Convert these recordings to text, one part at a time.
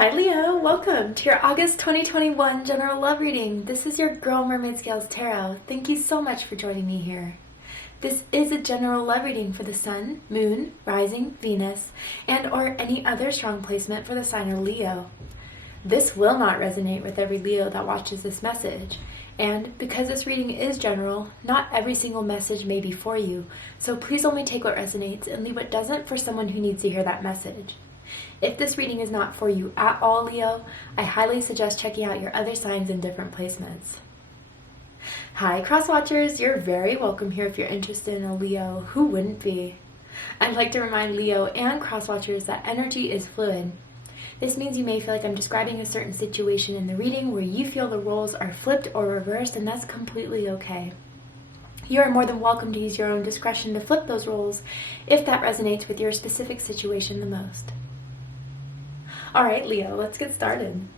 Hi Leo, welcome to your August 2021 general love reading. This is your girl Mermaid Scales Tarot. Thank you so much for joining me here. This is a general love reading for the Sun, Moon, Rising, Venus, and or any other strong placement for the sign of Leo. This will not resonate with every Leo that watches this message. And because this reading is general, not every single message may be for you, so please only take what resonates and leave what doesn't for someone who needs to hear that message. If this reading is not for you at all, Leo, I highly suggest checking out your other signs in different placements. Hi, Cross Watchers! You're very welcome here if you're interested in a Leo. Who wouldn't be? I'd like to remind Leo and Cross Watchers that energy is fluid. This means you may feel like I'm describing a certain situation in the reading where you feel the roles are flipped or reversed, and that's completely okay. You are more than welcome to use your own discretion to flip those roles if that resonates with your specific situation the most. All right, Leo, let's get started.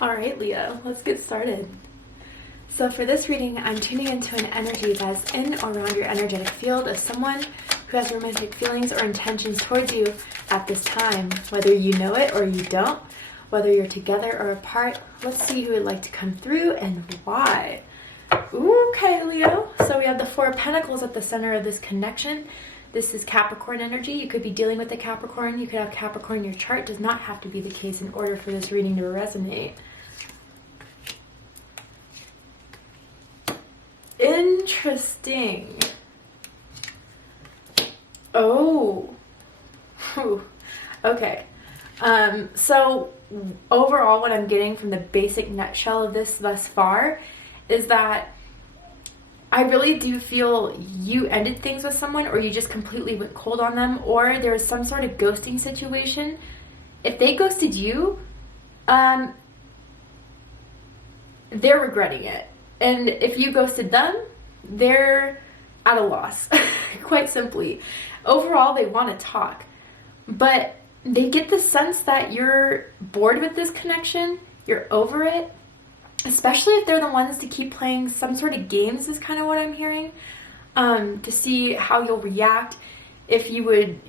All right, Leo, let's get started. So for this reading, I'm tuning into an energy that's in or around your energetic field of someone who has romantic feelings or intentions towards you at this time, whether you know it or you don't, whether you're together or apart. Let's see who would like to come through and why. Okay, Leo. So we have the Four of Pentacles at the center of this connection. This is Capricorn energy. You could be dealing with a Capricorn. You could have Capricorn in your chart. It does not have to be the case in order for this reading to resonate. Interesting. Oh. Whew. Okay. So overall, what I'm getting from the basic nutshell of this thus far is that I really do feel you ended things with someone, or you just completely went cold on them, or there was some sort of ghosting situation. If they ghosted you, they're regretting it. And if you ghosted them, they're at a loss, quite simply. Overall, they want to talk, but they get the sense that you're bored with this connection, you're over it. Especially if they're the ones to keep playing some sort of games is kind of what I'm hearing, to see how you'll react, if you would,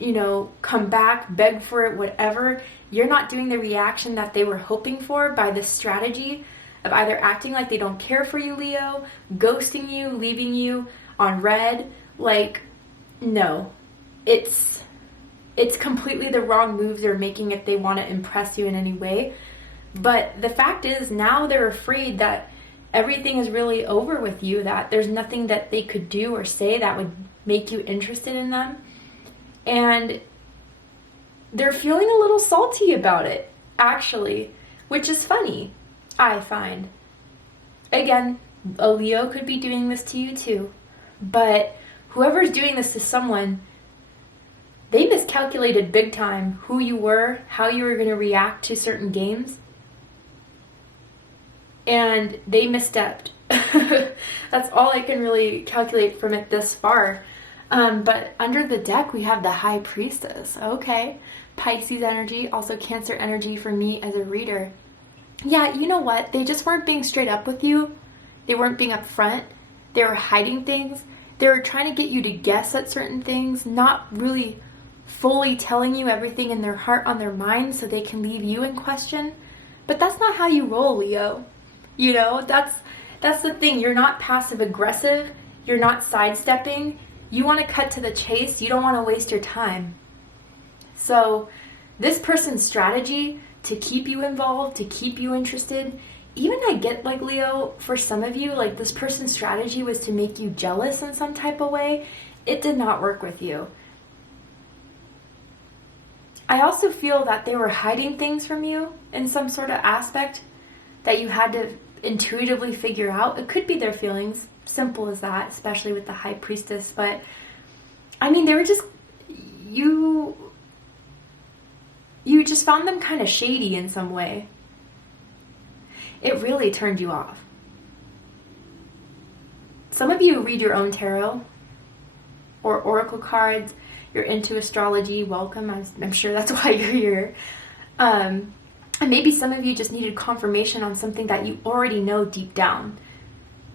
come back, beg for it, whatever. You're not doing the reaction that they were hoping for by this strategy of either acting like they don't care for you, Leo, ghosting you, leaving you on red. Like, no, it's completely the wrong moves they're making if they want to impress you in any way. But the fact is, now they're afraid that everything is really over with you, that there's nothing that they could do or say that would make you interested in them. And they're feeling a little salty about it, actually, which is funny, I find. Again, a Leo could be doing this to you too. But whoever's doing this to someone, they miscalculated big time who you were, how you were going to react to certain games. And they misstepped. That's all I can really calculate from it this far. But under the deck, we have the High Priestess. Okay. Pisces energy, also Cancer energy for me as a reader. Yeah, you know what? They just weren't being straight up with you. They weren't being upfront. They were hiding things. They were trying to get you to guess at certain things, not really fully telling you everything in their heart on their mind so they can leave you in question. But that's not how you roll, Leo. That's the thing. You're not passive aggressive. You're not sidestepping. You want to cut to the chase. You don't want to waste your time. So this person's strategy to keep you involved, to keep you interested, even I get, like, Leo, for some of you, like, this person's strategy was to make you jealous in some type of way. It did not work with you. I also feel that they were hiding things from you in some sort of aspect that you had to intuitively figure out. It could be their feelings, simple as that, especially with the high priestess. But I mean, they were just, you just found them kind of shady in some way. It really turned you off. Some of you read your own tarot or oracle cards. You're into astrology. Welcome. I'm sure that's why you're here. And maybe some of you just needed confirmation on something that you already know deep down.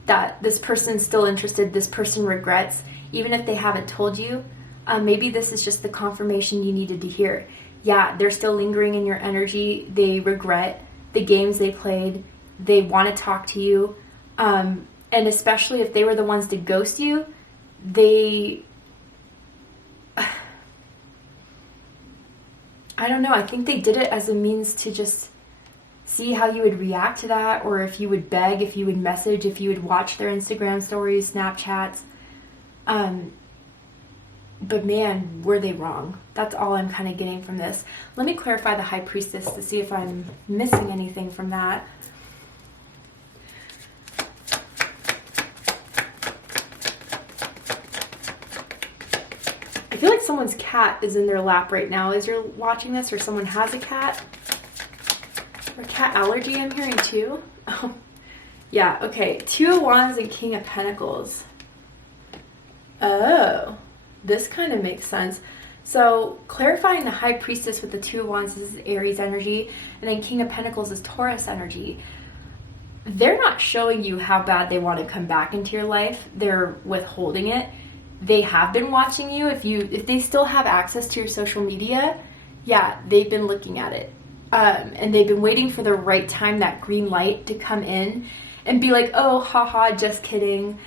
That this person's still interested, this person regrets, even if they haven't told you. Maybe this is just the confirmation you needed to hear. Yeah, they're still lingering in your energy. They regret the games they played. They want to talk to you. And especially if they were the ones to ghost you, I don't know, I think they did it as a means to just see how you would react to that, or if you would beg, if you would message, if you would watch their Instagram stories, Snapchats. But man, were they wrong. That's all I'm kind of getting from this. Let me clarify the High Priestess to see if I'm missing anything from that. I feel like someone's cat is in their lap right now as you're watching this, or someone has a cat. Or cat allergy I'm hearing too. Oh, yeah, okay. Two of Wands and King of Pentacles. Oh, this kind of makes sense. So clarifying the High Priestess with the Two of Wands is Aries energy, and then King of Pentacles is Taurus energy. They're not showing you how bad they want to come back into your life. They're withholding it. They have been watching you. If they still have access to your social media, yeah, they've been looking at it. And they've been waiting for the right time, that green light to come in and be like, oh, haha, just kidding.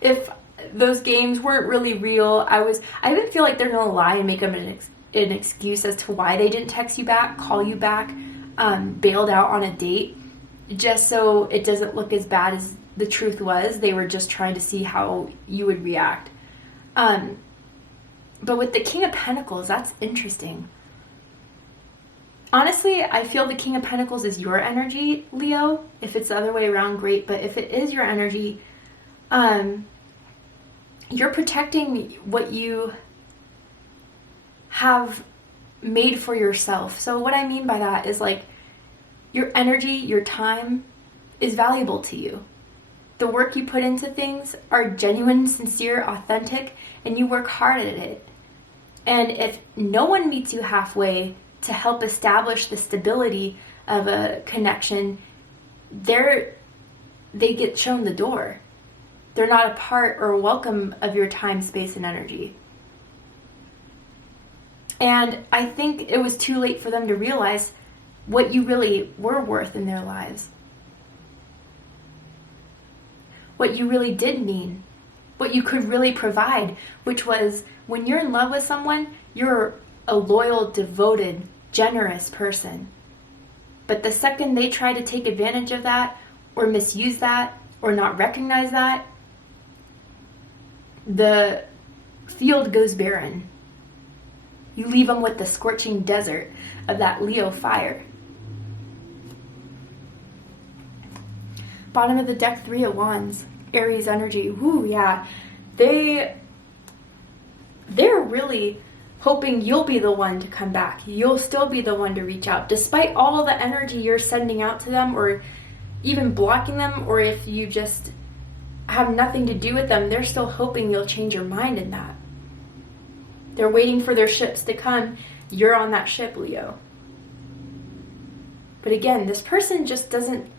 If those games weren't really real, I even feel like they're gonna lie and make them an excuse as to why they didn't text you back, call you back, bailed out on a date, just so it doesn't look as bad as the truth was. They were just trying to see how you would react. But with the King of Pentacles, that's interesting. Honestly, I feel the King of Pentacles is your energy, Leo. If it's the other way around, great. But if it is your energy, you're protecting what you have made for yourself. So what I mean by that is, like, your energy, your time is valuable to you. The work you put into things are genuine, sincere, authentic, and you work hard at it. And if no one meets you halfway to help establish the stability of a connection, they get shown the door. They're not a part or welcome of your time, space, and energy. And I think it was too late for them to realize what you really were worth in their lives. What you really did mean. What you could really provide, which was, when you're in love with someone, you're a loyal, devoted, generous person. But the second they try to take advantage of that, or misuse that, or not recognize that, the field goes barren. You leave them with the scorching desert of that Leo fire. Bottom of the deck, Three of Wands, Aries energy. Woo, yeah. They're really hoping you'll be the one to come back. You'll still be the one to reach out. Despite all the energy you're sending out to them, or even blocking them, or if you just have nothing to do with them, they're still hoping you'll change your mind in that. They're waiting for their ships to come. You're on that ship, Leo. But again, this person just doesn't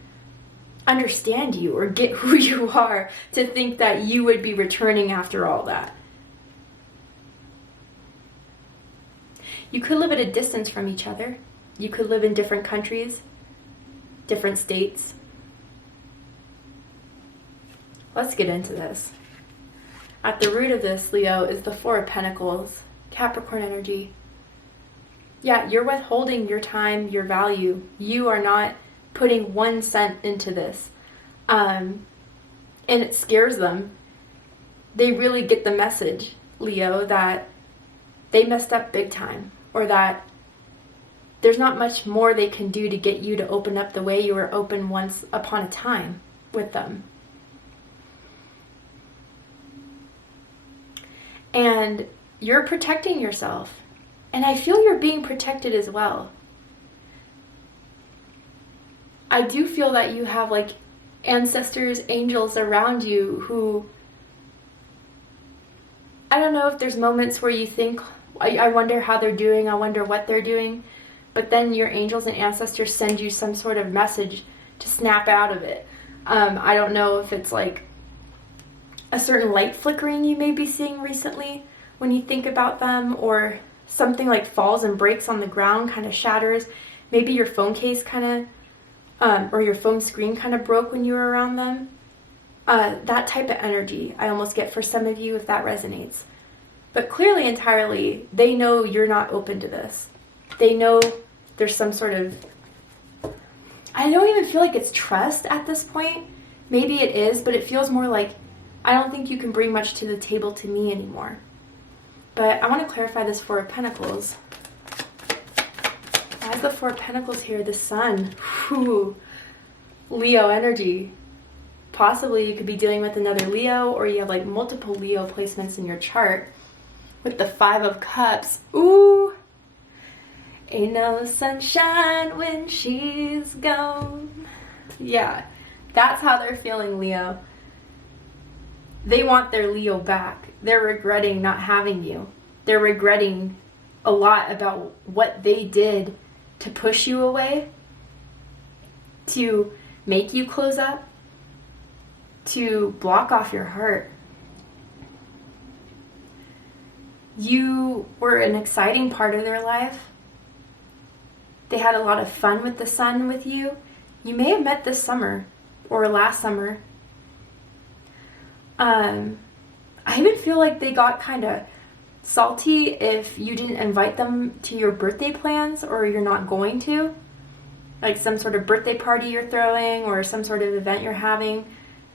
understand you or get who you are to think that you would be returning after all that. You could live at a distance from each other. You could live in different countries, different states. Let's get into this. At the root of this, Leo, is the Four of Pentacles, Capricorn energy. Yeah, you're withholding your time, your value. You are not putting 1 cent into this. And it scares them. They really get the message, Leo, that they messed up big time. or that there's not much more they can do to get you to open up the way you were open once upon a time with them. And you're protecting yourself. And I feel you're being protected as well. I do feel that you have like ancestors, angels around you who, I don't know if there's moments where you think, I wonder how they're doing, I wonder what they're doing. But then your angels and ancestors send you some sort of message to snap out of it. I don't know if it's like a certain light flickering you may be seeing recently when you think about them, or something like falls and breaks on the ground, kind of shatters. Maybe your phone case kind of, or your phone screen kind of broke when you were around them. That type of energy I almost get for some of you, if that resonates. But clearly, entirely, they know you're not open to this. They know there's some sort of, I don't even feel like it's trust at this point. Maybe it is, but it feels more like, I don't think you can bring much to the table to me anymore. But I want to clarify this Four of Pentacles. Why is the Four of Pentacles here? The Sun. Whew. Leo energy. Possibly you could be dealing with another Leo, or you have like multiple Leo placements in your chart. With the Five of Cups. Ooh. Ain't no sunshine when she's gone. Yeah, that's how they're feeling, Leo. They want their Leo back. They're regretting not having you. They're regretting a lot about what they did to push you away, to make you close up, to block off your heart. You were an exciting part of their life. They had a lot of fun with the Sun with you. You may have met this summer or last summer. I even feel like they got kind of salty if you didn't invite them to your birthday plans, or you're not going to. Like some sort of birthday party you're throwing or some sort of event you're having.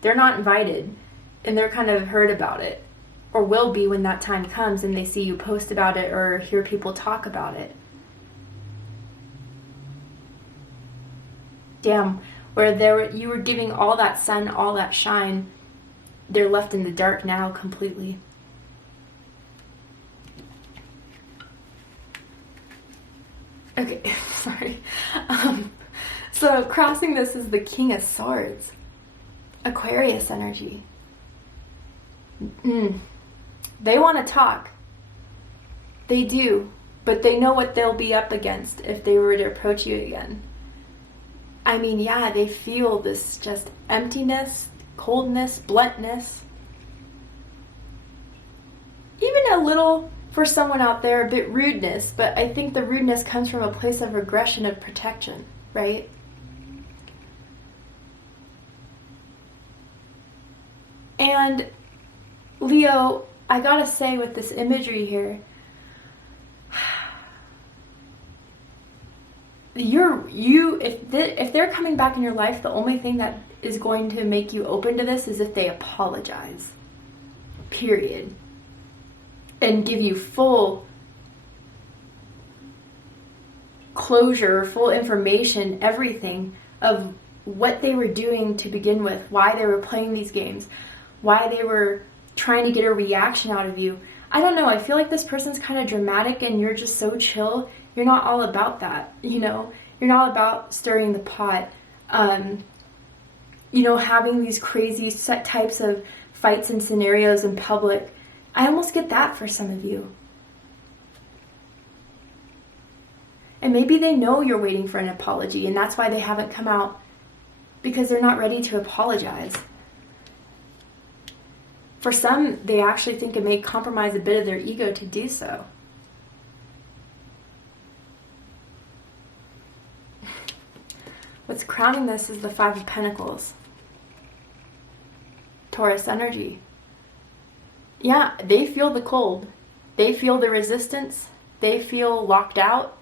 They're not invited, and they're kind of hurt about it, or will be when that time comes and they see you post about it or hear people talk about it. Damn, where you were giving all that sun, all that shine, they're left in the dark now completely. Okay, sorry. So crossing this is the King of Swords. Aquarius energy. They want to talk. They do, but they know what they'll be up against if they were to approach you again. I mean, yeah, they feel this just emptiness, coldness, bluntness. Even a little, for someone out there, a bit rudeness, but I think the rudeness comes from a place of aggression, of protection, right? And Leo, I gotta say with this imagery here, if they're coming back in your life, the only thing that is going to make you open to this is if they apologize. Period. And give you full closure, full information, everything of what they were doing to begin with, why they were playing these games, why they were trying to get a reaction out of you. I don't know, I feel like this person's kind of dramatic and you're just so chill. You're not all about that, you know? You're not about stirring the pot, you know, having these crazy set types of fights and scenarios in public. I almost get that for some of you. And maybe they know you're waiting for an apology, and that's why they haven't come out, because they're not ready to apologize. For some, they actually think it may compromise a bit of their ego to do so. What's crowning this is the Five of Pentacles. Taurus energy. Yeah, they feel the cold. They feel the resistance. They feel locked out.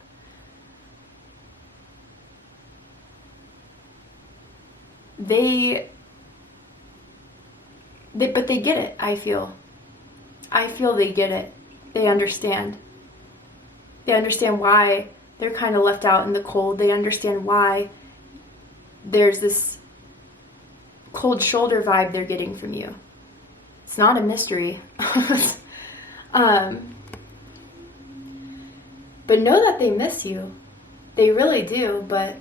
But they get it, I feel. I feel they get it. They understand. They understand why they're kind of left out in the cold. They understand why there's this cold shoulder vibe they're getting from you. It's not a mystery. But know that they miss you. They really do, but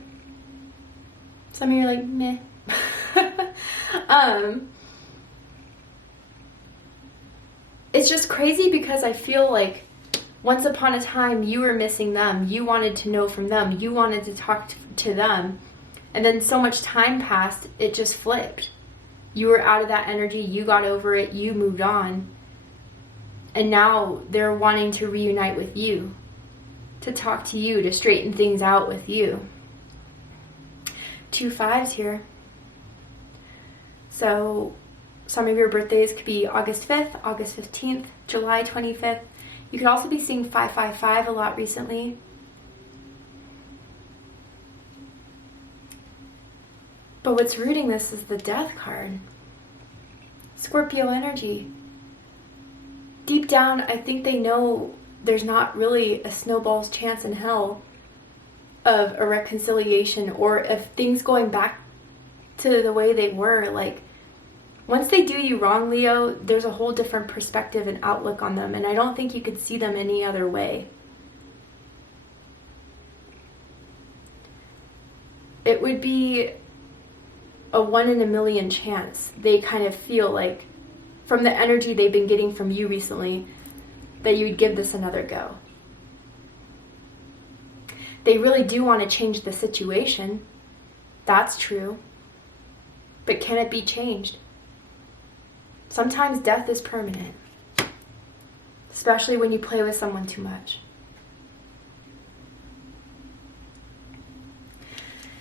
some of you are like, meh. It's just crazy because I feel like once upon a time you were missing them. You wanted to know from them. You wanted to talk to them. And then so much time passed, it just flipped. You were out of that energy. You got over it. You moved on. And now they're wanting to reunite with you, to talk to you, to straighten things out with you. 2 5s here. So some of your birthdays could be August 5th, August 15th, July 25th. You could also be seeing 555 a lot recently. But what's rooting this is the Death card. Scorpio energy. Deep down, I think they know there's not really a snowball's chance in hell of a reconciliation or of things going back to the way they were. Like, once they do you wrong, Leo, there's a whole different perspective and outlook on them, and I don't think you could see them any other way. It would be a 1 in a million chance. They kind of feel like, from the energy they've been getting from you recently, that you would give this another go. They really do want to change the situation. That's true. But can it be changed? Sometimes death is permanent, especially when you play with someone too much.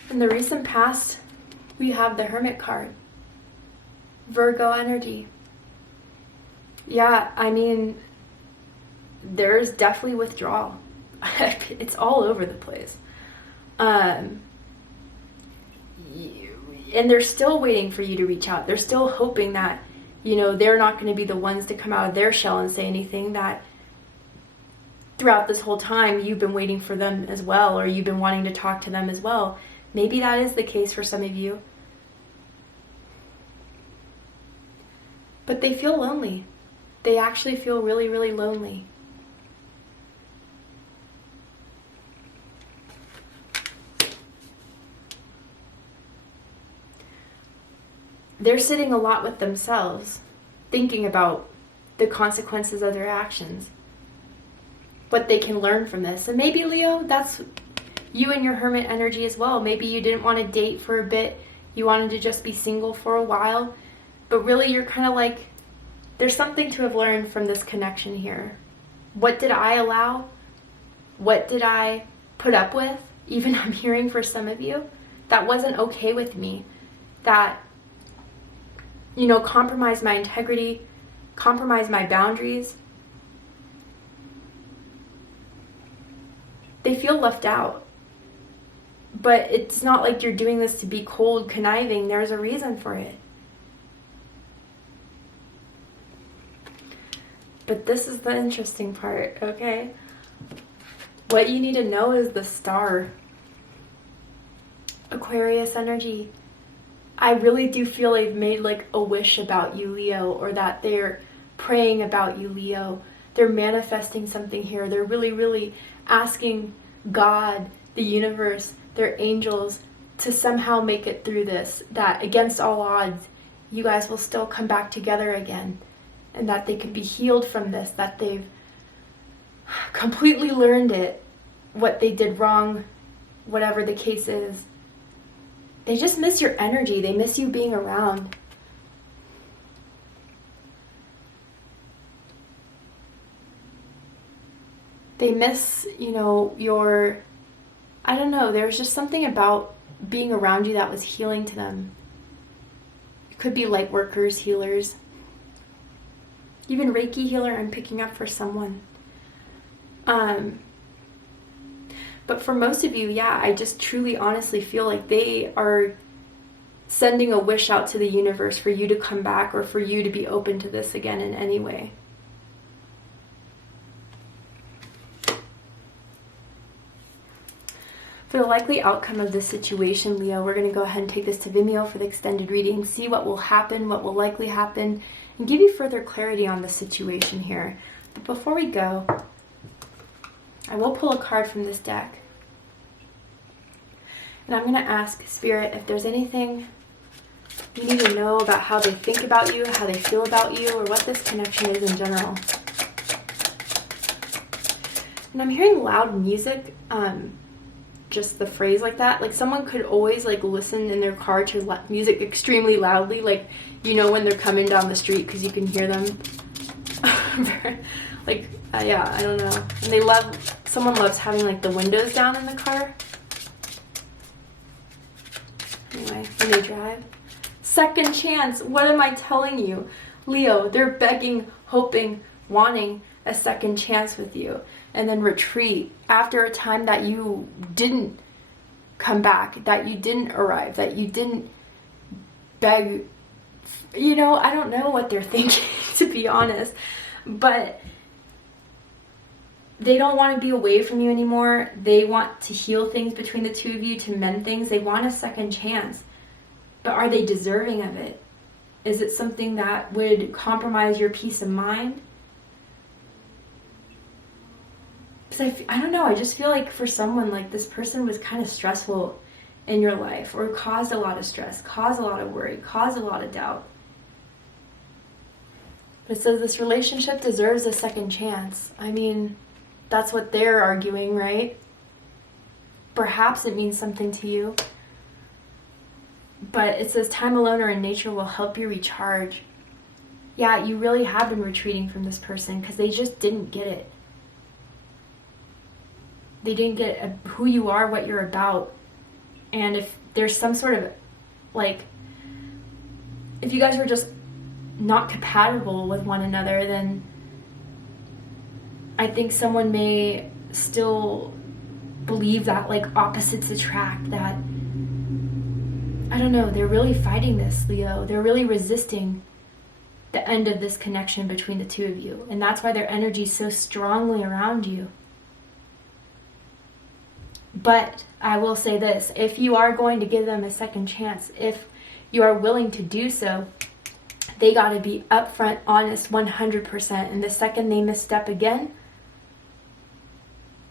In the recent past, we have the Hermit card. Virgo energy. Yeah, I mean, there's definitely withdrawal. It's all over the place. And they're still waiting for you to reach out. They're still hoping that, you know, they're not going to be the ones to come out of their shell and say anything, that throughout this whole time you've been waiting for them as well, or you've been wanting to talk to them as well. Maybe that is the case for some of you. But they feel lonely. They actually feel really, really lonely. They're sitting a lot with themselves, thinking about the consequences of their actions, what they can learn from this. And maybe, Leo, that's you and your Hermit energy as well. Maybe you didn't want to date for a bit. You wanted to just be single for a while. But really, you're kind of like, there's something to have learned from this connection here. What did I allow? What did I put up with? Even I'm hearing for some of you, that wasn't okay with me. That, you know, compromised my integrity, compromised my boundaries. They feel left out. But it's not like you're doing this to be cold, conniving. There's a reason for it. But this is the interesting part, okay? What you need to know is the star. Aquarius energy. I really do feel they've made like a wish about you, Leo, or that they're praying about you, Leo. They're manifesting something here. They're really, really asking God, the universe, their angels to somehow make it through this. That against all odds, you guys will still come back together again. And that they could be healed from this, that they've completely learned it, what they did wrong, whatever the case is. They just miss your energy. They miss you being around. They miss, you know, your, I don't know, there's just something about being around you that was healing to them. It could be light workers, healers. Even Reiki healer I'm picking up for someone. But for most of you, yeah, I just truly honestly feel like they are sending a wish out to the universe for you to come back or for you to be open to this again in any way. For the likely outcome of this situation, Leo, we're going to go ahead and take this to Vimeo for the extended reading, see what will happen, what will likely happen, and give you further clarity on the situation here. But before we go, I will pull a card from this deck. And I'm going to ask Spirit if there's anything you need to know about how they think about you, how they feel about you, or what this connection is in general. And I'm hearing loud music, just the phrase like that. Like someone could always like listen in their car to music extremely loudly, like, you know, when they're coming down the street because you can hear them. Yeah, I don't know. And someone loves having like the windows down in the car. Anyway, when they drive. Second chance, what am I telling you? Leo, they're begging, hoping, wanting a second chance with you. And then retreat after a time that you didn't come back, that you didn't arrive, that you didn't beg. You know, I don't know what they're thinking, to be honest. But they don't want to be away from you anymore. They want to heal things between the two of you, to mend things. They want a second chance. But are they deserving of it? Is it something that would compromise your peace of mind? Because I don't know, I just feel like for someone, like this person was kind of stressful in your life, or caused a lot of stress, caused a lot of worry, caused a lot of doubt. But it says this relationship deserves a second chance. I mean, that's what they're arguing, right? Perhaps it means something to you. But it says time alone or in nature will help you recharge. Yeah, you really have been retreating from this person because they just didn't get it. They didn't get who you are, what you're about. And if there's some sort of, like, if you guys were just not compatible with one another, then I think someone may still believe that, like, opposites attract, that, I don't know, they're really fighting this, Leo. They're really resisting the end of this connection between the two of you. And that's why their energy is so strongly around you. But I will say this, if you are going to give them a second chance, if you are willing to do so, they got to be upfront, honest, 100%. And the second they misstep again,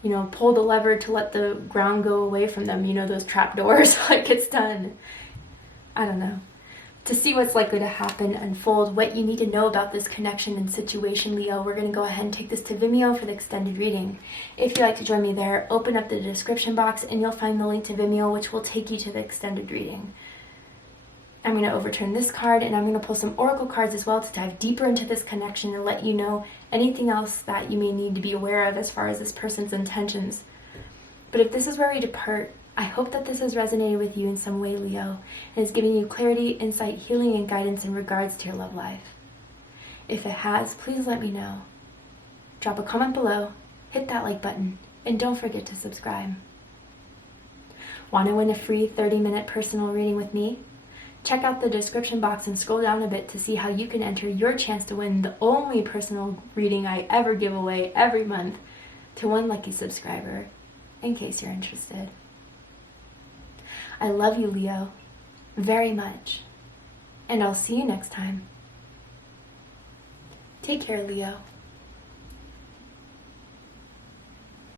you know, pull the lever to let the ground go away from them. You know, those trap doors, like it's done. I don't know. To see what's likely to happen, unfold, what you need to know about this connection and situation, Leo, we're going to go ahead and take this to Vimeo for the extended reading. If you'd like to join me there, open up the description box and you'll find the link to Vimeo, which will take you to the extended reading. I'm going to overturn this card, and I'm going to pull some oracle cards as well to dive deeper into this connection and let you know anything else that you may need to be aware of as far as this person's intentions. But if this is where we depart, I hope that this has resonated with you in some way, Leo, and is giving you clarity, insight, healing, and guidance in regards to your love life. If it has, please let me know. Drop a comment below, hit that like button, and don't forget to subscribe. Want to win a free 30-minute personal reading with me? Check out the description box and scroll down a bit to see how you can enter your chance to win the only personal reading I ever give away every month to one lucky subscriber, in case you're interested. I love you, Leo, very much, and I'll see you next time. Take care, Leo.